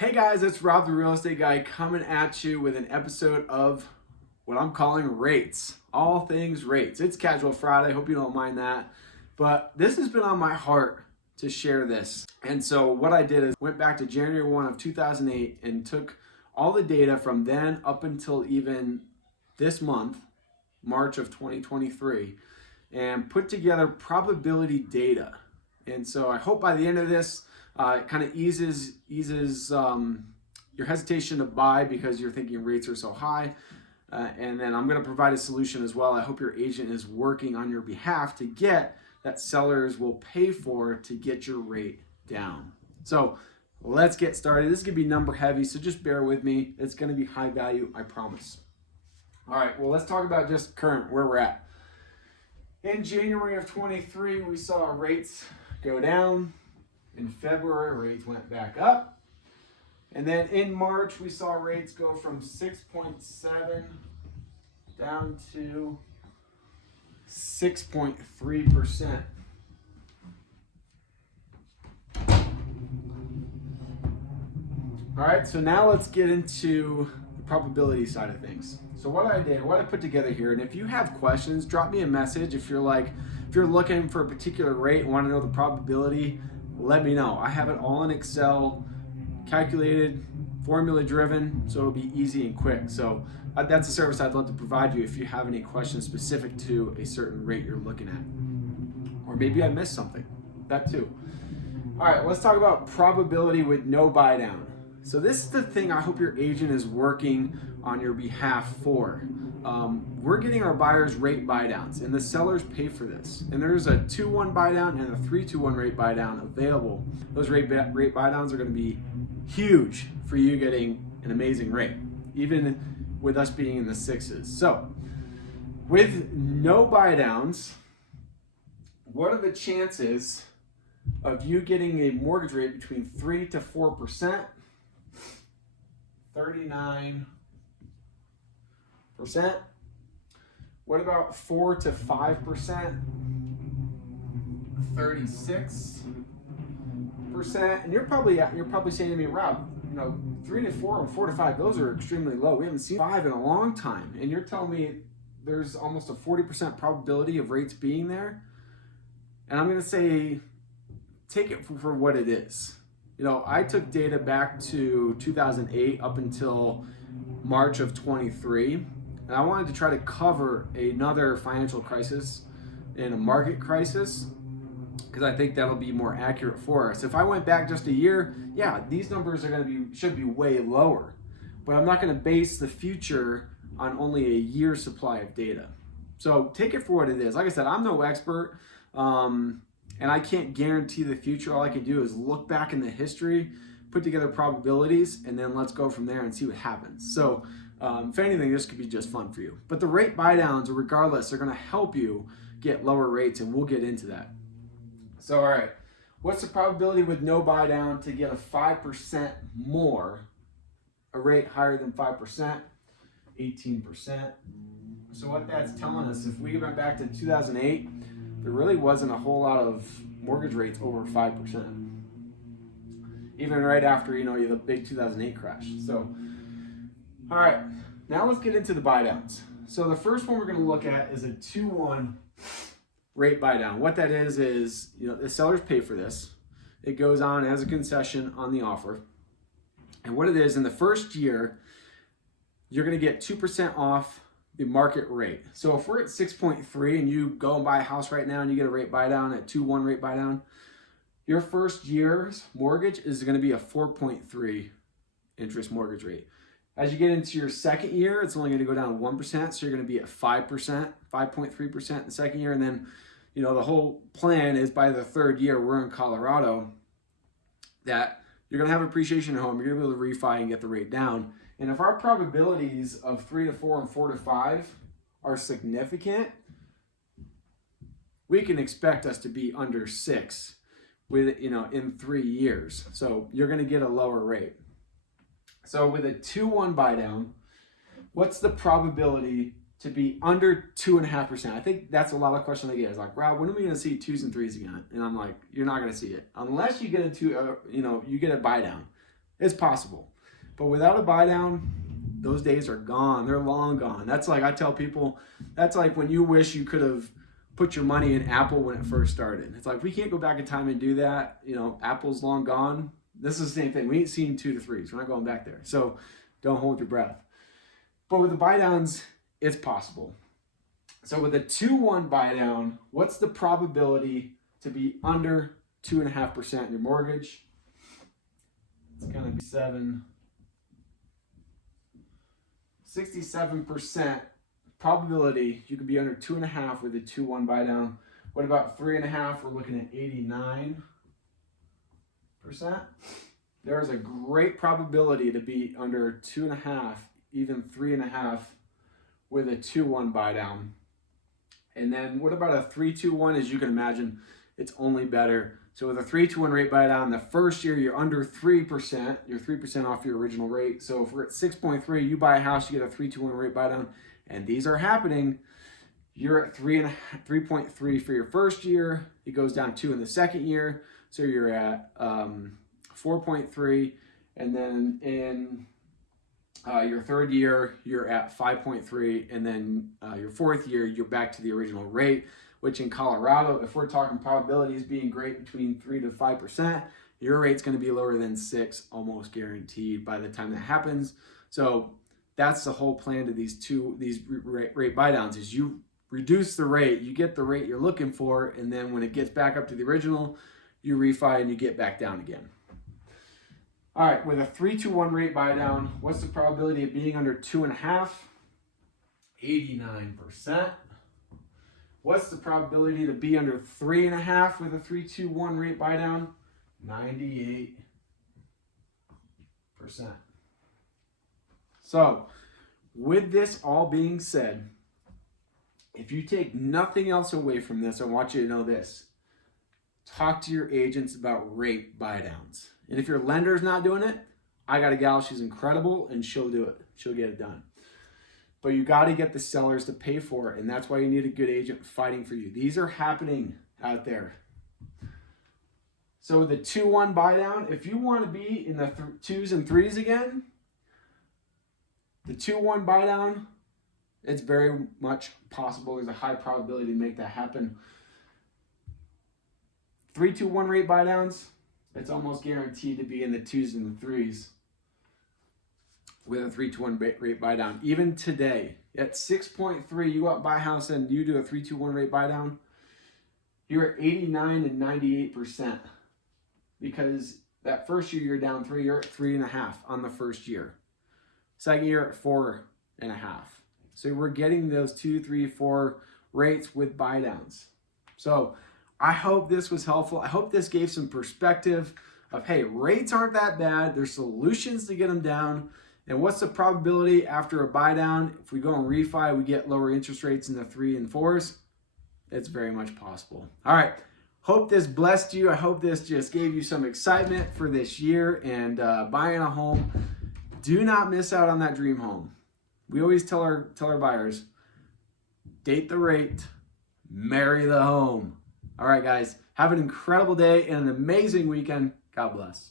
Hey guys, it's Rob the Real Estate Guy coming at you with an episode of what I'm calling rates. All things rates. It's Casual Friday. Hope you don't mind that. But this has been on my heart to share this. And so what I did is went back to January 1 of 2008 and took all the data from then up until even this month, March of 2023, and put together probability data. And so I hope by the end of this, it kind of eases your hesitation to buy because you're thinking rates are so high. And then I'm going to provide a solution as well. I hope your agent is working on your behalf to get that sellers will pay for to get your rate down. So let's get started. This is going to be number heavy, so just bear with me. It's going to be high value, I promise. All right, well, let's talk about just current, where we're at. In January of 23, we saw rates go down. In February, rates went back up. And then in March, we saw rates go from 6.7 down to 6.3%. All right, so now let's get into the probability side of things. So what I put together here, and if you have questions, drop me a message. If you're looking for a particular rate and want to know the probability, let me know. I have it all in Excel, calculated, formula driven, so it'll be easy and quick. So that's a service I'd love to provide you if you have any questions specific to a certain rate you're looking at. Or maybe I missed something, that too. All right, let's talk about probability with no buy down. So this is the thing I hope your agent is working on your behalf for. We're getting our buyers rate buy downs, and the sellers pay for this. And there's a 2-1 buy down and a 3-2-1 rate buy down available. Those rate buy downs are going to be huge for you getting an amazing rate, even with us being in the sixes. So with no buy downs, what are the chances of you getting a mortgage rate between 3 to 4%? 39%. What about 4 to 5%? 36%. And you're probably saying to me, Rob, 3 to 4 and 4 to 5, those are extremely low. We haven't seen 5 in a long time. And you're telling me there's almost a 40% probability of rates being there. And I'm going to say, take it for what it is. I took data back to 2008 up until March of 23, and I wanted to try to cover another financial crisis and a market crisis because I think that'll be more accurate for us. If I went back just a year, yeah, these numbers should be way lower, but I'm not going to base the future on only a year's supply of data. So take it for what it is. Like I said, I'm no expert. And I can't guarantee the future. All I can do is look back in the history, put together probabilities, and then let's go from there and see what happens. So if anything, this could be just fun for you. But the rate buy downs, regardless, are going to help you get lower rates, and we'll get into that. So all right, what's the probability with no buy down to get a 5% more, a rate higher than 5%? 18%. So what that's telling us, if we went back to 2008, there really wasn't a whole lot of mortgage rates over 5%. Even right after, the big 2008 crash. So, all right, now let's get into the buy downs. So the first one we're going to look at is a 2-1 rate buy down. What that is, the sellers pay for this. It goes on as a concession on the offer. And what it is, in the first year, you're going to get 2% off the market rate. So if we're at 6.3 and you go and buy a house right now and you get a rate buy down at 2-1 rate buy down, your first year's mortgage is going to be a 4.3 interest mortgage rate. As you get into your second year, it's only going to go down 1%, so you're going to be at 5%, 5.3% in the second year. And then, the whole plan is by the third year, we're in Colorado, that you're going to have appreciation at home, you're going to be able to refi and get the rate down. And if our probabilities of 3 to 4 and 4 to 5 are significant, we can expect us to be under 6 in 3 years. So you're going to get a lower rate. So with a 2-1 buy down, what's the probability to be under 2.5%. I think that's a lot of questions I get. It's like, Rob, when are we going to see 2s and 3s again? And I'm like, you're not going to see it unless you get you get a buy down. It's possible. But without a buy down, those days are gone. They're long gone. That's like, I tell people, that's like when you wish you could have put your money in Apple when it first started. It's like, we can't go back in time and do that. You know, Apple's long gone. This is the same thing. We ain't seen 2 to 3s. We're not going back there. So don't hold your breath. But with the buy downs, it's possible. So with a 2-1 buy down, what's the probability to be under 2.5% in your mortgage? It's going to be 67% probability you could be under 2.5 with a 2-1 buy down. What about 3.5? We're looking at 89%. There's a great probability to be under 2.5, even 3.5 with a 2-1 buy down. And then what about a 3-2-1? As you can imagine, it's only better. So with a 3-2-1 rate buy down, the first year you're under 3%. You're 3% off your original rate. So if we're at 6.3, you buy a house, you get a 3-2-1 rate buy down, and these are happening. You're at 3.3 for your first year. It goes down 2 in the second year. So you're at 4.3, and then in your third year, you're at 5.3, and then your fourth year, you're back to the original rate, which in Colorado, if we're talking probabilities being great between 3 to 5%, your rate's going to be lower than 6, almost guaranteed by the time that happens. So that's the whole plan to these rate buy downs is you reduce the rate, you get the rate you're looking for, and then when it gets back up to the original, you refi and you get back down again. All right, with a 3-2-1 rate buy down, what's the probability of being under 2.5? 89%. What's the probability to be under 3.5 with a 3-2-1 rate buy down? 98%. So, with this all being said, if you take nothing else away from this, I want you to know this. Talk to your agents about rate buy downs. And if your lender's not doing it, I got a gal, she's incredible, and she'll do it. She'll get it done. But you got to get the sellers to pay for it, and that's why you need a good agent fighting for you. These are happening out there. So the 2-1 buy down, if you want to be in the 2s and 3s again, the 2-1 buy down, it's very much possible. There's a high probability to make that happen. 3-2-1 rate buy downs, it's almost guaranteed to be in the 2s and the 3s with a 3-2-1 rate buy down. Even today, at 6.3, you go out buy a house and you do a 3-2-1 rate buy down, you're at 89 and 98%. Because that first year you're down 3, you're at 3.5 on the first year. Second year at 4.5. So we're getting those 2, 3, 4 rates with buy downs. So I hope this was helpful. I hope this gave some perspective of, hey, rates aren't that bad. There's solutions to get them down. And what's the probability after a buy down? If we go and refi, we get lower interest rates in the 3 and 4s. It's very much possible. All right. Hope this blessed you. I hope this just gave you some excitement for this year and buying a home. Do not miss out on that dream home. We always tell our buyers, date the rate, marry the home. All right, guys, have an incredible day and an amazing weekend. God bless.